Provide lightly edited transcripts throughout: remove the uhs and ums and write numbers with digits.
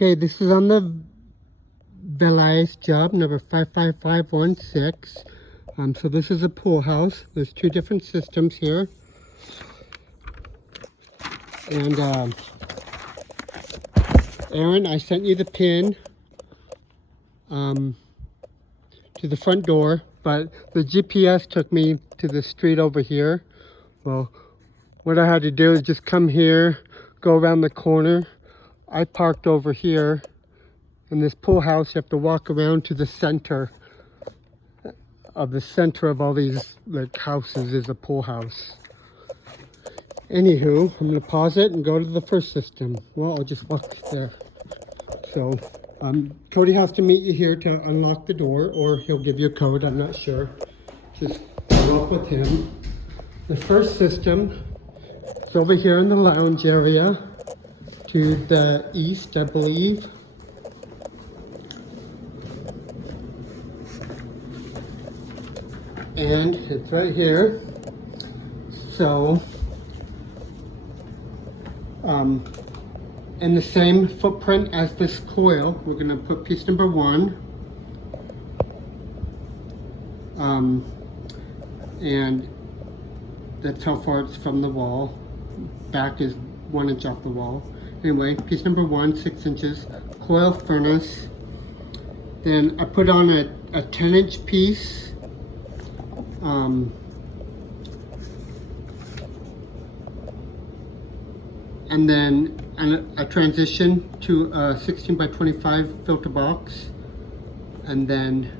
Okay, this is on the Valais job number 55516. So this is a pool house. There's two different systems here. And Aaron, I sent you the pin to the front door, but the GPS took me to the street over here. Well, what I had to do is just come here, go around the corner. I parked over here. In this pool house, you have to walk around to the center of all these like houses is a pool house. Anywho, I'm gonna pause it and go to the first system. Well, I'll just walk there. So, Cody has to meet you here to unlock the door, or he'll give you a code, I'm not sure. Just go up with him. The first system is over here in the lounge area to the east, I believe. And it's right here. So, in the same footprint as this coil, we're going to put piece number 1. And that's how far it's from the wall. Back is 1 inch off the wall. Anyway, piece number 1, 6 inches, coil furnace. Then I put on a 10-inch piece. And then a transition to a 16 by 25 filter box, and then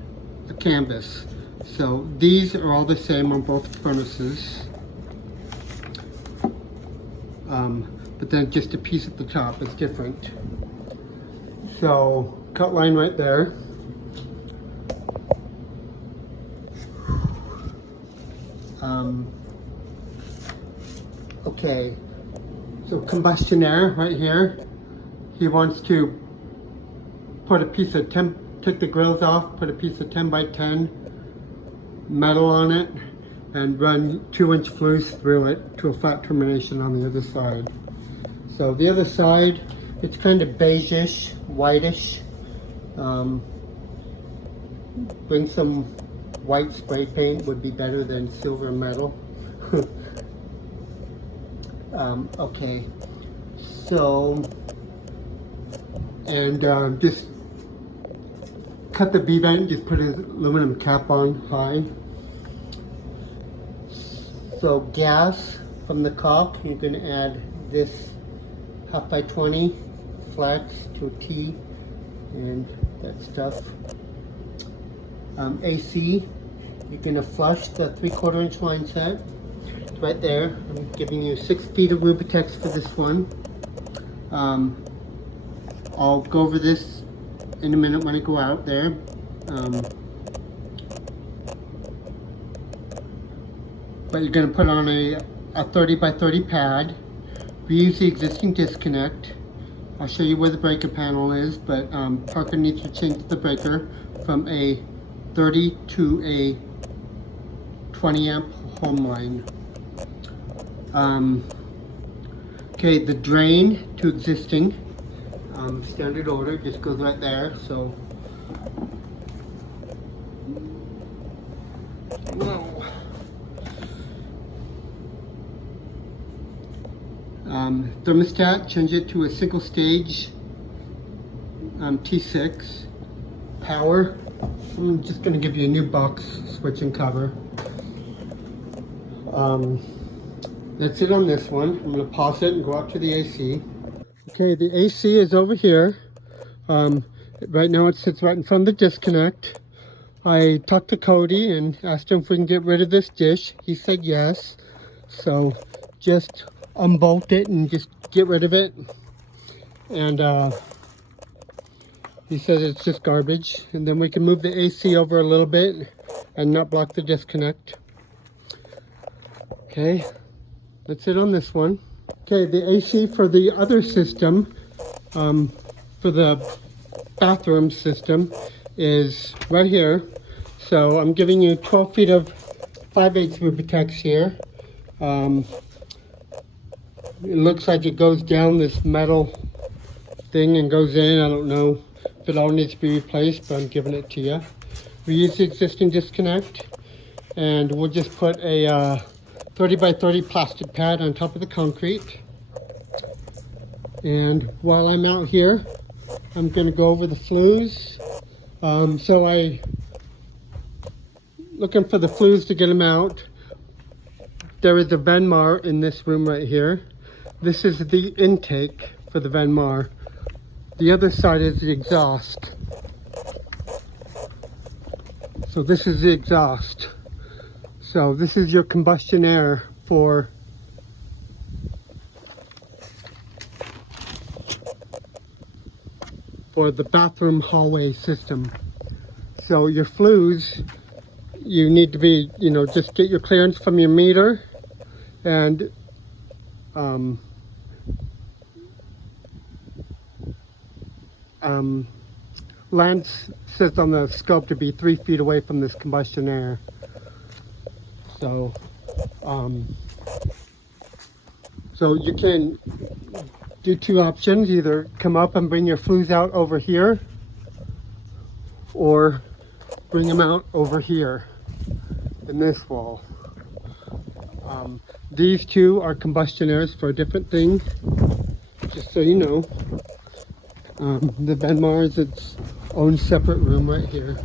a canvas. So these are all the same on both furnaces, but then just a piece at the top is different. So cut line right there. Okay, so combustion air right here. He wants to put a piece of take the grills off, put a piece of 10 by 10 metal on it, and run 2-inch flues through it to a flat termination on the other side. So the other side, it's kind of beigeish, whitish. Bring some white spray paint would be better than silver metal. Okay, so, and just cut the B-vent, just put an aluminum cap on high. So gas from the caulk, you're going to add this 1/2 by 20 flex to a T and that stuff. AC, you're going to flush the 3/4 inch line set. Right there. I'm giving you 6 feet of Rubitex for this one. I'll go over this in a minute when I go out there. But you're going to put on a 30 by 30 pad. Reuse the existing disconnect. I'll show you where the breaker panel is, but Parker needs to change the breaker from a 30 to a 20 amp home line. Okay, the drain to existing, standard order, just goes right there. So, whoa. Thermostat, change it to a single stage T6. Power, I'm just going to give you a new box switch and cover. That's it on this one. I'm going to pause it and go out to the AC. Okay, the AC is over here. Right now it sits right in front of the disconnect. I talked to Cody and asked him if we can get rid of this dish. He said yes. So just unbolt it and just get rid of it. And he says it's just garbage. And then we can move the AC over a little bit and not block the disconnect. Okay. That's it on this one. Okay, the AC for the other system, for the bathroom system, is right here. So I'm giving you 12 feet of 5/8 Rubitex here. It looks like it goes down this metal thing and goes in. I don't know if it all needs to be replaced, but I'm giving it to you. We use the existing disconnect, and we'll just put a 30 by 30 plastic pad on top of the concrete. And while I'm out here, I'm going to go over the flues. Looking for the flues to get them out. There is a Venmar in this room right here. This is the intake for the Venmar. The other side is the exhaust. So this is the exhaust. So this is your combustion air for the bathroom hallway system. So your flues, you need to be, just get your clearance from your meter, and Lance says on the scope to be 3 feet away from this combustion air. So, so you can do 2 options: either come up and bring your flues out over here, or bring them out over here in this wall. These 2 are combustion airs for a different thing, just so you know. The Venmar is its own separate room right here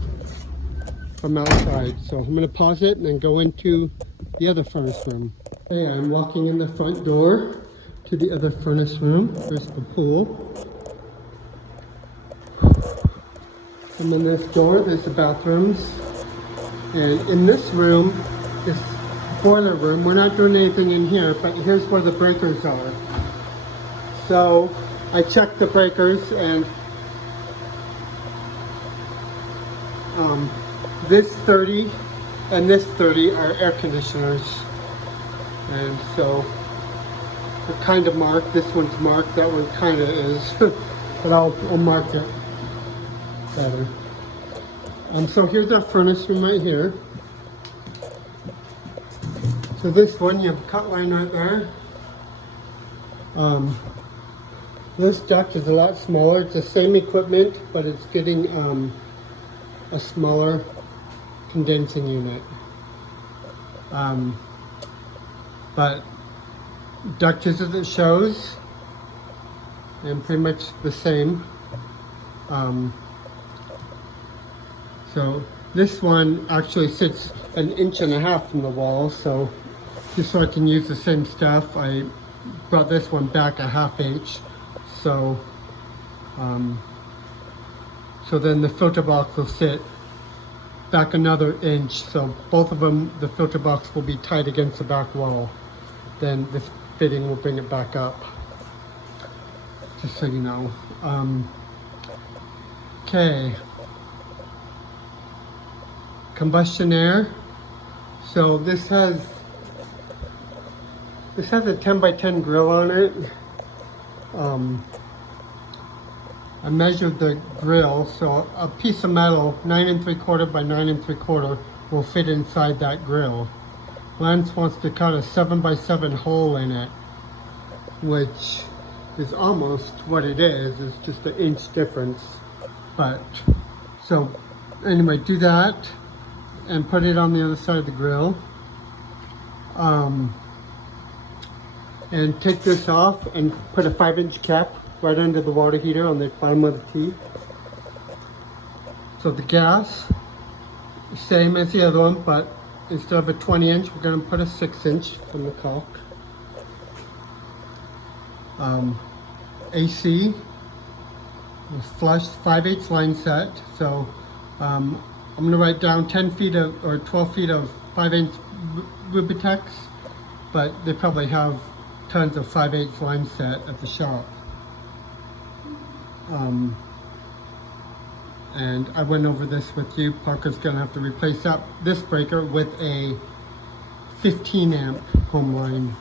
from outside. So I'm going to pause it and then go into the other furnace room. Okay, I'm walking in the front door to the other furnace room. There's the pool. And in this door, there's the bathrooms. And in this room, this boiler room, we're not doing anything in here, but here's where the breakers are. So I checked the breakers, and this 30 and this 30 are air conditioners. And so they're kind of marked. This one's marked, that one kind of is, but I'll mark it better. So here's our furnace room right here. So this one, you have a cut line right there. This duct is a lot smaller. It's the same equipment, but it's getting a smaller condensing unit. But duct is as it shows, and pretty much the same. So this one actually sits 1.5 inches from the wall, so just so I can use the same stuff, I brought this one back 1/2 inch. So, so then the filter box will sit back another inch. So both of them, the filter box will be tight against the back wall. Then this fitting will bring it back up. Just so you know. Okay. Combustion air. So this has a 10 by 10 grill on it. I measured the grill, so a piece of metal 9 3/4 by 9 3/4 will fit inside that grill. Lance wants to cut a 7 by 7 hole in it, which is almost what it is. It's just 1 inch difference. But so anyway, do that and put it on the other side of the grill. And take this off and put a 5-inch cap right under the water heater on the bottom of the T. So the gas, same as the other one, but instead of a 20-inch, we're going to put a 6-inch from the caulk. AC, flush 5/8 line set. So I'm going to write down 10 feet or 12 feet of 5/8 Rubitex, but they probably have tons of 5/8 line set at the shop. And I went over this with you. Parker's gonna have to replace this breaker with a 15 amp home line.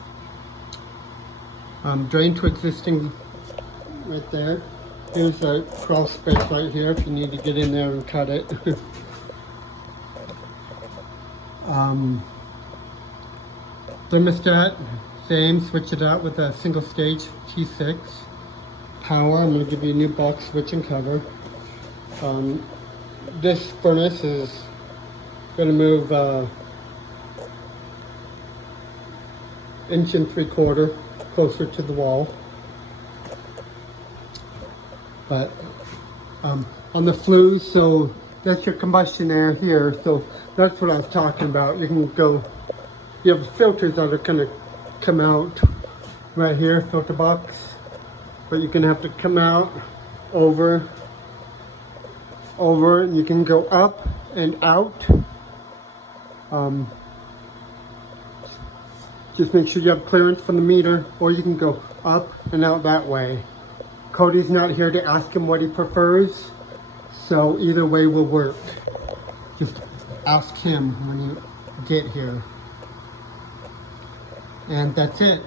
Drain to existing right there. Here's a crawl space right here if you need to get in there and cut it. Thermostat, same, switch it out with a single stage T6. power. I'm going to give you a new box switch and cover. This furnace is going to move 1 3/4 inches closer to the wall. But on the flues, so that's your combustion air here. So that's what I was talking about. You can go, you have filters that are going to come out right here, filter box. But you're going to have to come out, over, and you can go up and out. Just make sure you have clearance from the meter, or you can go up and out that way. Cody's not here to ask him what he prefers, so either way will work. Just ask him when you get here. And that's it.